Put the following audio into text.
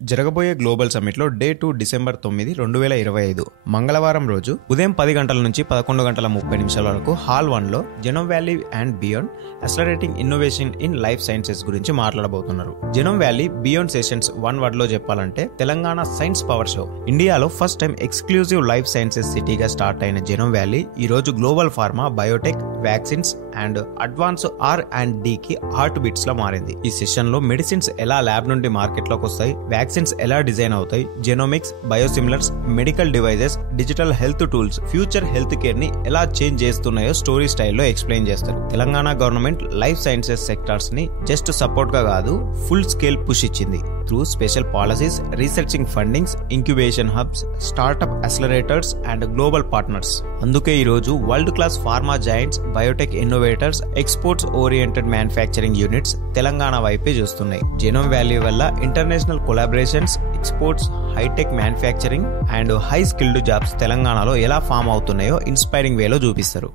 జరగబోయే global సమ్మిట్లో day 2 December 9, 2025 మంగళవారం రోజు ఉదయం 10 గంటల నుంచి 11 గంటల 30 నిమిషాల వరకు హాల్ 1లో Genome Valley and beyond accelerating innovation in life sciences గురించి మాట్లాడబోతున్నారు. Genome Valley beyond sessions 1 word లో చెప్పాలంటే తెలంగాణ సైన్స్ పవర్ షో. ఇండియాలో first time exclusive life sciences సిటీగా స్టార్ట్ అయిన జెనోమ్ వ్యాలీ ఈ రోజు global pharma, biotech, vaccines and advance R&D కి హార్ట్ బీట్స్ లా మారింది. ఈ సెషన్ లో మెడిసిన్స్ ఎలా ల్యాబ్ నుండి మార్కెట్ లోకి వస్తాయి, వ్యాక్సిన్స్ ఎలా డిజైన్ అవుతాయి, genomics, biosimilars, medical devices, digital health tools future health care ని ఎలా చేంజ్ చేస్తున్నాయో స్టోరీ స్టైల్లో ఎక్స్ప్లెయిన్ చేస్తారు. Telangana government life sciences sectors ని జస్ట్ సపోర్ట్ గా కాదు, ఫుల్ స్కేల్ పుష్ ఇచ్చింది. Through special policies, researching fundings, incubation hubs, startup accelerators and global partners. అందుకే ఈ రోజు world class pharma giants, biotech innovators, exports oriented manufacturing units Telangana వైపే చూస్తున్నాయి. Genome Valley వల్ల international collaborations, exports, hitech manufacturing and high skilled jobs తెలంగాణలో ఎలా form అవుతున్నాయో inspiring వేలో చూపిస్తారు.